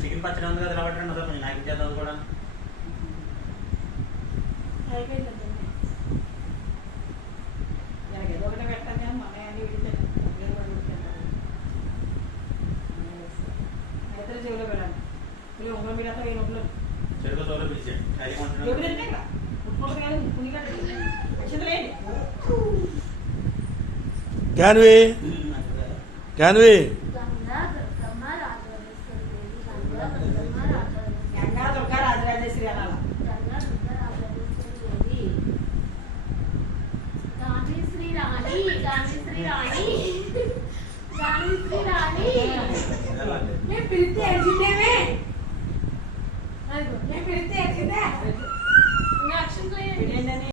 chicken పచ్చడి ఉంది కదా రావటం కొంచెం నాకు ఇచ్చేద్దాం కూడా ఏదో ఒకటి పెట్టాను కానీ మన అన్ని విడిచాను ఇద్దరు చెవులో పెట్టాను ఉంగరం మీద చెరుకు తోలు పిలిచాడు జాన్వి జాన్వి పిలిస్తే